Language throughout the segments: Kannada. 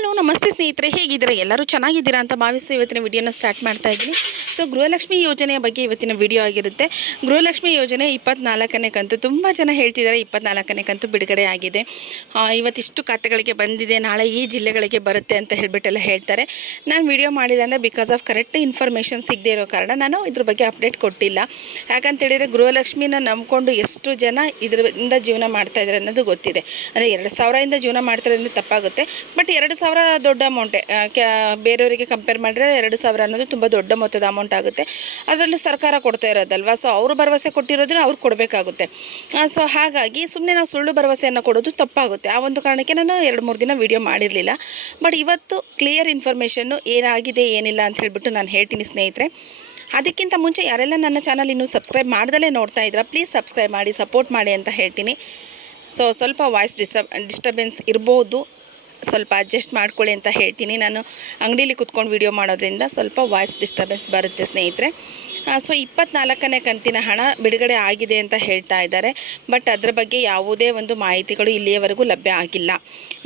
ಹಲೋ ನಮಸ್ತೆ ಸ್ನೇಹಿತರೆ, ಹೇಗಿದ್ದೀರಾ? ಎಲ್ಲರೂ ಚೆನ್ನಾಗಿದ್ದೀರಾ ಅಂತ ಭಾವಿಸ್ತಾ ಇವತ್ತಿನ ವಿಡಿಯೋನ ಸ್ಟಾರ್ಟ್ ಮಾಡ್ತಾ ಇದ್ದೀನಿ. ಸೊ ಗೃಹಲಕ್ಷ್ಮಿ ಯೋಜನೆಯ ಬಗ್ಗೆ ಇವತ್ತಿನ ವಿಡಿಯೋ ಆಗಿರುತ್ತೆ. ಗೃಹಲಕ್ಷ್ಮಿ ಯೋಜನೆ 24ನೇ ಕಂತು ತುಂಬ ಜನ ಹೇಳ್ತಿದ್ದಾರೆ 24ನೇ ಕಂತು ಬಿಡುಗಡೆ ಆಗಿದೆ, ಇವತ್ತಿಷ್ಟು ಖಾತೆಗಳಿಗೆ ಬಂದಿದೆ, ನಾಳೆ ಈ ಜಿಲ್ಲೆಗಳಿಗೆ ಬರುತ್ತೆ ಅಂತ ಹೇಳ್ಬಿಟ್ಟೆಲ್ಲ ಹೇಳ್ತಾರೆ. ನಾನು ವಿಡಿಯೋ ಮಾಡಿಲ್ಲ ಅಂದರೆ ಬಿಕಾಸ್ ಆಫ್ ಕರೆಕ್ಟ್ ಇನ್ಫಾರ್ಮೇಷನ್ ಸಿಗದೇ ಇರೋ ಕಾರಣ ನಾನು ಇದ್ರ ಬಗ್ಗೆ ಅಪ್ಡೇಟ್ ಕೊಟ್ಟಿಲ್ಲ. ಯಾಕಂತೇಳಿದರೆ ಗೃಹಲಕ್ಷ್ಮಿನ ನಂಬ್ಕೊಂಡು ಎಷ್ಟು ಜನ ಇದರಿಂದ ಜೀವನ ಮಾಡ್ತಾ ಇದ್ದಾರೆ ಅನ್ನೋದು ಗೊತ್ತಿದೆ. ಅಂದರೆ 2,000ಯಿಂದ ಜೀವನ ಮಾಡ್ತಾರೆ ಅಂದರೆ ತಪ್ಪಾಗುತ್ತೆ, ಬಟ್ 2,000 ದೊಡ್ಡ ಅಮೌಂಟೇ. ಬೇರೆಯವರಿಗೆ ಕಂಪೇರ್ ಮಾಡಿದ್ರೆ 2,000 ಅನ್ನೋದು ತುಂಬ ದೊಡ್ಡ ಮೊತ್ತದ ಅಮೌಂಟ್ ಆಗುತ್ತೆ. ಅದರಲ್ಲೂ ಸರ್ಕಾರ ಕೊಡ್ತಾ ಇರೋದಲ್ವ, ಸೊ ಅವರು ಭರವಸೆ ಕೊಟ್ಟಿರೋದನ್ನ ಅವ್ರು ಕೊಡಬೇಕಾಗುತ್ತೆ. ಸೊ ಹಾಗಾಗಿ ಸುಮ್ಮನೆ ನಾವು ಸುಳ್ಳು ಭರವಸೆಯನ್ನು ಕೊಡೋದು ತಪ್ಪಾಗುತ್ತೆ. ಆ ಒಂದು ಕಾರಣಕ್ಕೆ ನಾನು 2-3 ದಿನ ವಿಡಿಯೋ ಮಾಡಿರಲಿಲ್ಲ. ಬಟ್ ಇವತ್ತು ಕ್ಲಿಯರ್ ಇನ್ಫಾರ್ಮೇಷನ್ನು ಏನಾಗಿದೆ ಏನಿಲ್ಲ ಅಂತ ಹೇಳ್ಬಿಟ್ಟು ನಾನು ಹೇಳ್ತೀನಿ ಸ್ನೇಹಿತರೆ. ಅದಕ್ಕಿಂತ ಮುಂಚೆ ಯಾರೆಲ್ಲ ನನ್ನ ಚಾನಲ್ ಇನ್ನೂ ಸಬ್ಸ್ಕ್ರೈಬ್ ಮಾಡ್ದಲೇ ನೋಡ್ತಾ ಇದ್ದೀರಾ, ಪ್ಲೀಸ್ ಸಬ್ಸ್ಕ್ರೈಬ್ ಮಾಡಿ, ಸಪೋರ್ಟ್ ಮಾಡಿ ಅಂತ ಹೇಳ್ತೀನಿ. ಸೊ ಸ್ವಲ್ಪ ವಾಯ್ಸ್ ಡಿಸ್ಟರ್ಬೆನ್ಸ್ ಇರ್ಬೋದು, ಸ್ವಲ್ಪ ಅಡ್ಜಸ್ಟ್ ಮಾಡ್ಕೊಳ್ಳಿ ಅಂತ ಹೇಳ್ತೀನಿ. ನಾನು ಅಂಗಡೀಲಿ ಕುತ್ಕೊಂಡು ವಿಡಿಯೋ ಮಾಡೋದ್ರಿಂದ ಸ್ವಲ್ಪ ವಾಯ್ಸ್ ಡಿಸ್ಟರ್ಬೆನ್ಸ್ ಬರುತ್ತೆ ಸ್ನೇಹಿತರೆ. ಸೊ 24ನೇ ಕಂತಿನ ಹಣ ಬಿಡುಗಡೆ ಆಗಿದೆ ಅಂತ ಹೇಳ್ತಾ ಇದ್ದಾರೆ, ಬಟ್ ಅದರ ಬಗ್ಗೆ ಯಾವುದೇ ಒಂದು ಮಾಹಿತಿಗಳು ಇಲ್ಲಿಯವರೆಗೂ ಲಭ್ಯ ಆಗಿಲ್ಲ.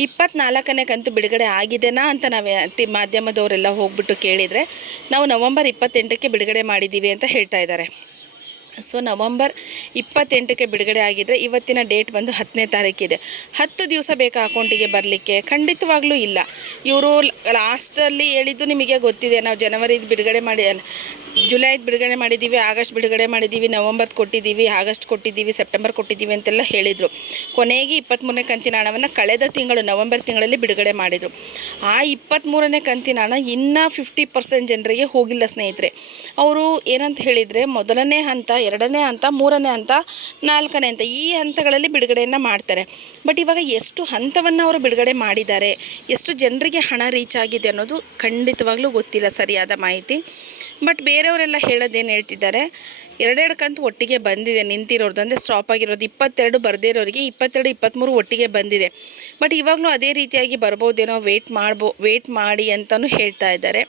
24ನೇ ಕಂತು ಬಿಡುಗಡೆ ಆಗಿದೆನಾ ಅಂತ ನಾವು ಮಾಧ್ಯಮದವರೆಲ್ಲ ಹೋಗ್ಬಿಟ್ಟು ಕೇಳಿದರೆ ನಾವು ನವಂಬರ್ 28ಕ್ಕೆ ಬಿಡುಗಡೆ ಮಾಡಿದ್ದೀವಿ ಅಂತ ಹೇಳ್ತಾ ಇದ್ದಾರೆ. ಸೊ ನವಂಬರ್ 28ಕ್ಕೆ ಬಿಡುಗಡೆ ಆಗಿದ್ದರೆ ಇವತ್ತಿನ ಡೇಟ್ ಬಂದು 10ನೇ ತಾರೀಕಿದೆ. 10 ದಿವಸ ಬೇಕಾ ಅಕೌಂಟಿಗೆ ಬರಲಿಕ್ಕೆ? ಖಂಡಿತವಾಗ್ಲೂ ಇಲ್ಲ. ಇವರು ಲಾಸ್ಟಲ್ಲಿ ಹೇಳಿದ್ದು ನಿಮಗೆ ಗೊತ್ತಿದೆ, ನಾವು ಜನವರಿದು ಬಿಡುಗಡೆ ಮಾಡಿ, ಜುಲೈದು ಬಿಡುಗಡೆ ಮಾಡಿದ್ದೀವಿ, ಆಗಸ್ಟ್ ಬಿಡುಗಡೆ ಮಾಡಿದ್ದೀವಿ, ನವಂಬರ್ ಕೊಟ್ಟಿದ್ದೀವಿ, ಆಗಸ್ಟ್ ಕೊಟ್ಟಿದ್ದೀವಿ, ಸೆಪ್ಟೆಂಬರ್ ಕೊಟ್ಟಿದ್ದೀವಿ ಅಂತೆಲ್ಲ ಹೇಳಿದರು. ಕೊನೆಗೆ 23ನೇ ಕಂತಿನ ಹಣವನ್ನು ಕಳೆದ ತಿಂಗಳು ನವಂಬರ್ ತಿಂಗಳಲ್ಲಿ ಬಿಡುಗಡೆ ಮಾಡಿದರು. ಆ 23ನೇ ಕಂತಿನ ಹಣ ಇನ್ನೂ 50% ಜನರಿಗೆ ಹೋಗಿಲ್ಲ ಸ್ನೇಹಿತರೆ. ಅವರು ಏನಂತ ಹೇಳಿದರೆ ಮೊದಲನೇ ಹಂತ, 2ನೇ ಹಂತ, 3ನೇ ಹಂತ, 4ನೇ ಹಂತ, ಈ ಹಂತಗಳಲ್ಲಿ ಬಿಡುಗಡೆಯನ್ನು ಮಾಡ್ತಾರೆ. ಬಟ್ ಇವಾಗ ಎಷ್ಟು ಹಂತವನ್ನು ಅವರು ಬಿಡುಗಡೆ ಮಾಡಿದ್ದಾರೆ, ಎಷ್ಟು ಜನರಿಗೆ ಹಣ ರೀಚ್ ಆಗಿದೆ ಅನ್ನೋದು ಖಂಡಿತವಾಗ್ಲೂ ಗೊತ್ತಿಲ್ಲ ಸರಿಯಾದ ಮಾಹಿತಿ. ಬಟ್ ಬೇರೆಯವರೆಲ್ಲ ಹೇಳೋದೇನು ಹೇಳ್ತಿದ್ದಾರೆ, 2 ಕಂತು ಒಟ್ಟಿಗೆ ಬಂದಿದೆ ನಿಂತಿರೋದು, ಅಂದರೆ ಸ್ಟಾಪ್ ಆಗಿರೋದು. 22 ಬರದೇ ಇರೋರಿಗೆ 22, 23 ಒಟ್ಟಿಗೆ ಬಂದಿದೆ. ಬಟ್ ಇವಾಗಲೂ ಅದೇ ರೀತಿಯಾಗಿ ಬರ್ಬೋದೇನೋ, ವೇಟ್ ಮಾಡಿ ಅಂತಲೂ ಹೇಳ್ತಾ ಇದ್ದಾರೆ.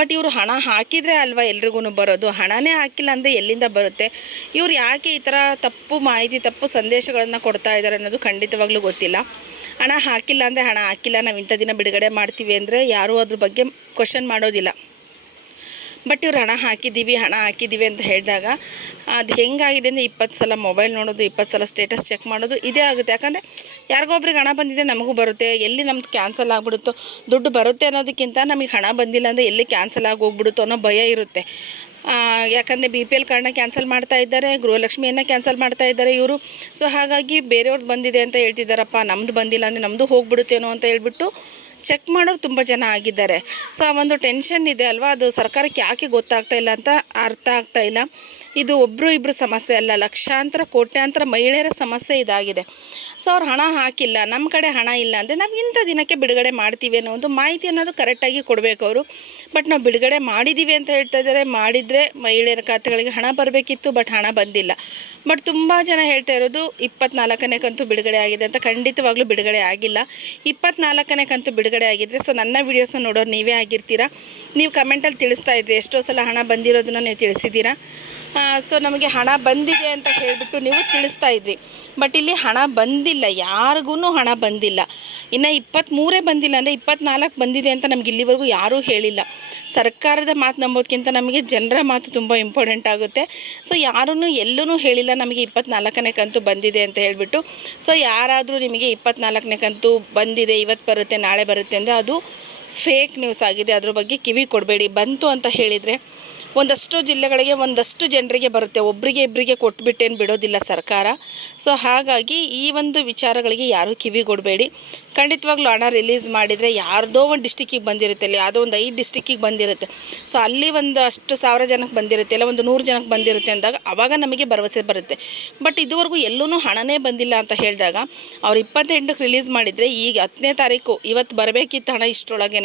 ಬಟ್ ಇವರು ಹಣ ಹಾಕಿದರೆ ಅಲ್ವಾ ಎಲ್ರಿಗೂ ಬರೋದು, ಹಣನೇ ಹಾಕಿಲ್ಲ ಅಂದರೆ ಎಲ್ಲಿಂದ ಬರುತ್ತೆ? ಇವ್ರು ಯಾಕೆ ಈ ಥರ ತಪ್ಪು ಮಾಹಿತಿ, ತಪ್ಪು ಸಂದೇಶಗಳನ್ನು ಕೊಡ್ತಾ ಇದ್ದಾರೆ ಅನ್ನೋದು ಖಂಡಿತವಾಗ್ಲೂ ಗೊತ್ತಿಲ್ಲ. ಹಣ ಹಾಕಿಲ್ಲ ಅಂದರೆ ಹಣ ಹಾಕಿಲ್ಲ, ನಾವು ಇಂಥ ದಿನ ಬಿಡುಗಡೆ ಮಾಡ್ತೀವಿ ಅಂದರೆ ಯಾರೂ ಅದ್ರ ಬಗ್ಗೆ ಕ್ವಶನ್ ಮಾಡೋದಿಲ್ಲ. ಬಟ್ ಇವ್ರು ಹಣ ಹಾಕಿದ್ದೀವಿ ಅಂತ ಹೇಳಿದಾಗ ಅದು ಹೆಂಗಾಗಿದೆ ಅಂದರೆ 20 ಸಲ ಮೊಬೈಲ್ ನೋಡೋದು, 20 ಸಲ ಸ್ಟೇಟಸ್ ಚೆಕ್ ಮಾಡೋದು ಇದೇ ಆಗುತ್ತೆ. ಯಾಕಂದರೆ ಯಾರಿಗೊಬ್ರಿಗೆ ಹಣ ಬಂದಿದೆ ನಮಗೂ ಬರುತ್ತೆ, ಎಲ್ಲಿ ನಮ್ದು ಕ್ಯಾನ್ಸಲ್ ಆಗಿಬಿಡುತ್ತೋ, ದುಡ್ಡು ಬರುತ್ತೆ ಅನ್ನೋದಕ್ಕಿಂತ ನಮಗೆ ಹಣ ಬಂದಿಲ್ಲ ಅಂದರೆ ಎಲ್ಲಿ ಕ್ಯಾನ್ಸಲ್ ಆಗಿ ಹೋಗ್ಬಿಡುತ್ತೋ ಅನ್ನೋ ಭಯ ಇರುತ್ತೆ. ಯಾಕಂದರೆ BPL ಕಾರ್ಡ್ನ ಕ್ಯಾನ್ಸಲ್ ಮಾಡ್ತಾ ಇದ್ದಾರೆ, ಗೃಹಲಕ್ಷ್ಮಿಯನ್ನು ಕ್ಯಾನ್ಸಲ್ ಮಾಡ್ತಾ ಇದ್ದಾರೆ ಇವರು. ಸೊ ಹಾಗಾಗಿ ಬೇರೆಯವ್ರದ್ದು ಬಂದಿದೆ ಅಂತ ಹೇಳ್ತಿದ್ದಾರಪ್ಪ, ನಮ್ಮದು ಬಂದಿಲ್ಲ ಅಂದರೆ ನಮ್ಮದು ಹೋಗ್ಬಿಡುತ್ತೇನೋ ಅಂತ ಹೇಳ್ಬಿಟ್ಟು ಚೆಕ್ ಮಾಡೋರು ತುಂಬ ಜನ ಆಗಿದ್ದಾರೆ. ಸೊ ಆ ಒಂದು ಟೆನ್ಷನ್ ಇದೆ ಅಲ್ವಾ, ಅದು ಸರ್ಕಾರಕ್ಕೆ ಯಾಕೆ ಗೊತ್ತಾಗ್ತಾ ಇಲ್ಲ ಅಂತ ಅರ್ಥ ಆಗ್ತಾ ಇಲ್ಲ. ಇದು ಒಬ್ಬರು ಇಬ್ಬರು ಸಮಸ್ಯೆ ಅಲ್ಲ, ಲಕ್ಷಾಂತರ ಕೋಟ್ಯಾಂತರ ಮಹಿಳೆಯರ ಸಮಸ್ಯೆ ಇದಾಗಿದೆ. ಸೊ ಅವ್ರು ಹಣ ಹಾಕಿಲ್ಲ, ನಮ್ಮ ಕಡೆ ಹಣ ಇಲ್ಲ ಅಂದರೆ ನಾವು ಇಂಥ ದಿನಕ್ಕೆ ಬಿಡುಗಡೆ ಮಾಡ್ತೀವಿ ಅನ್ನೋ ಒಂದು ಮಾಹಿತಿ ಅನ್ನೋದು ಕರೆಕ್ಟಾಗಿ ಕೊಡಬೇಕು ಅವರು. ಬಟ್ ನಾವು ಬಿಡುಗಡೆ ಮಾಡಿದ್ದೀವಿ ಅಂತ ಹೇಳ್ತಾ ಇದ್ದಾರೆ. ಮಾಡಿದರೆ ಮಹಿಳೆಯರ ಖಾತೆಗಳಿಗೆ ಹಣ ಬರಬೇಕಿತ್ತು, ಬಟ್ ಹಣ ಬಂದಿಲ್ಲ. ಬಟ್ ತುಂಬ ಜನ ಹೇಳ್ತಾ ಇರೋದು 24ನೇ ಕಂತು ಬಿಡುಗಡೆ ಆಗಿದೆ ಅಂತ. ಖಂಡಿತವಾಗ್ಲೂ ಬಿಡುಗಡೆ ಆಗಿಲ್ಲ. 24ನೇ ಕಂತು ಬಿಡುಗಡೆ ಆಗಿದ್ದರೆ, ಸೊ ನನ್ನ ವೀಡಿಯೋಸ್ನ ನೋಡೋರು ನೀವೇ ಆಗಿರ್ತೀರಾ. ನೀವು ಕಮೆಂಟಲ್ಲಿ ತಿಳಿಸ್ತಾ ಇದ್ರಿ, ಎಷ್ಟೋ ಸಲ ಹಣ ಬಂದಿರೋದನ್ನ ನೀವು ತಿಳಿಸಿದ್ದೀರಾ. ಸೊ ನಮಗೆ ಹಣ ಬಂದಿದೆ ಅಂತ ಹೇಳಿಬಿಟ್ಟು ನೀವು ತಿಳಿಸ್ತಾ ಇದ್ರಿ. ಬಟ್ ಇಲ್ಲಿ ಹಣ ಬಂದಿಲ್ಲ, ಯಾರಿಗೂ ಹಣ ಬಂದಿಲ್ಲ. ಇನ್ನು 23 ಬಂದಿಲ್ಲ ಅಂದರೆ 24 ಬಂದಿದೆ ಅಂತ ನಮ್ಗೆ ಇಲ್ಲಿವರೆಗೂ ಯಾರೂ ಹೇಳಿಲ್ಲ. ಸರ್ಕಾರದ ಮಾತು ನಂಬೋದಕ್ಕಿಂತ ನಮಗೆ ಜನರ ಮಾತು ತುಂಬ ಇಂಪಾರ್ಟೆಂಟ್ ಆಗುತ್ತೆ. ಸೊ ಯಾರೂ ಎಲ್ಲೂ ಹೇಳಿಲ್ಲ ನಮಗೆ 24ನೇ ಕಂತು ಬಂದಿದೆ ಅಂತ ಹೇಳಿಬಿಟ್ಟು. ಸೊ ಯಾರಾದರೂ ನಿಮಗೆ 24ನೇ ಕಂತು ಬಂದಿದೆ, ಇವತ್ತು ಬರುತ್ತೆ ನಾಳೆ ಬರುತ್ತೆ ಅಂದರೆ ಅದು ಫೇಕ್ ನ್ಯೂಸ್ ಆಗಿದೆ. ಅದ್ರ ಬಗ್ಗೆ ಕಿವಿ ಕೊಡಬೇಡಿ. ಬಂತು ಅಂತ ಹೇಳಿದರೆ ಒಂದಷ್ಟು ಜಿಲ್ಲೆಗಳಿಗೆ ಒಂದಷ್ಟು ಜನರಿಗೆ ಬರುತ್ತೆ, ಒಬ್ಬರಿಗೆ ಇಬ್ಬರಿಗೆ ಕೊಟ್ಬಿಟ್ಟೇನು ಬಿಡೋದಿಲ್ಲ ಸರ್ಕಾರ. ಸೊ ಹಾಗಾಗಿ ಈ ಒಂದು ವಿಚಾರಗಳಿಗೆ ಯಾರೂ ಕಿವಿ ಕೊಡಬೇಡಿ. ಖಂಡಿತವಾಗ್ಲೂ ಹಣ ರಿಲೀಸ್ ಮಾಡಿದರೆ ಯಾರ್ದೋ ಒಂದು ಡಿಸ್ಟಿಕ್ಕಿಗೆ ಬಂದಿರುತ್ತೆ, ಅಲ್ಲಿ ಯಾವುದೋ ಒಂದು 5 ಡಿಸ್ಟಿಕ್ಕಿಗೆ ಬಂದಿರುತ್ತೆ. ಸೊ ಅಲ್ಲಿ ಒಂದು ಅಷ್ಟು 1000 ಜನಕ್ಕೆ ಬಂದಿರುತ್ತೆ, ಇಲ್ಲ ಒಂದು 100 ಜನಕ್ಕೆ ಬಂದಿರುತ್ತೆ ಅಂದಾಗ ಆವಾಗ ನಮಗೆ ಭರವಸೆ ಬರುತ್ತೆ. ಬಟ್ ಇದುವರೆಗೂ ಎಲ್ಲೂ ಹಣನೇ ಬಂದಿಲ್ಲ ಅಂತ ಹೇಳಿದಾಗ ಅವ್ರು 28ಕ್ಕೆ ರಿಲೀಸ್ ಮಾಡಿದರೆ ಈಗ 10ನೇ ತಾರೀಕು ಇವತ್ತು ಬರಬೇಕಿತ್ತು ಹಣ ಇಷ್ಟರೊಳಗೇ.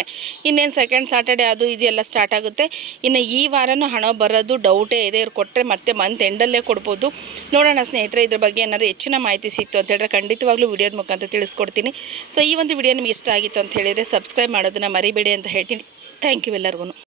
ಇನ್ನೇನು ಸೆಕೆಂಡ್ ಸ್ಯಾಟರ್ಡೆ ಅದು ಇದು ಎಲ್ಲ ಸ್ಟಾರ್ಟ್ ಆಗುತ್ತೆ. ಇನ್ನು ಈ ವಾರ ಹಣ ಬರೋದು ಡೌಟೇ ಇದೆ. ಇವ್ರು ಕೊಟ್ಟರೆ ಮತ್ತೆ ಮಂತ್ ಎಂಡಲ್ಲೇ ಕೊಡ್ಬೋದು. ನೋಡೋಣ ಸ್ನೇಹಿತರೆ, ಇದ್ರ ಬಗ್ಗೆ ಏನಾದರೂ ಹೆಚ್ಚಿನ ಮಾಹಿತಿ ಸಿಕ್ತು ಅಂತ ಹೇಳಿದ್ರೆ ಖಂಡಿತವಾಗ್ಲೂ ವಿಡಿಯೋದ ಮುಖಾಂತರ ತಿಳಿಸ್ಕೊಡ್ತೀನಿ. ಸೊ ಈ ಒಂದು ವಿಡಿಯೋ ನಿಮಗೆ ಇಷ್ಟ ಆಗಿತ್ತು ಅಂತ ಹೇಳಿದರೆ ಸಬ್ಸ್ಕ್ರೈಬ್ ಮಾಡೋದನ್ನು ಮರಿಬೇಡಿ ಅಂತ ಹೇಳ್ತೀನಿ. ಥ್ಯಾಂಕ್ ಯು ಎಲ್ಲರಿಗೂ.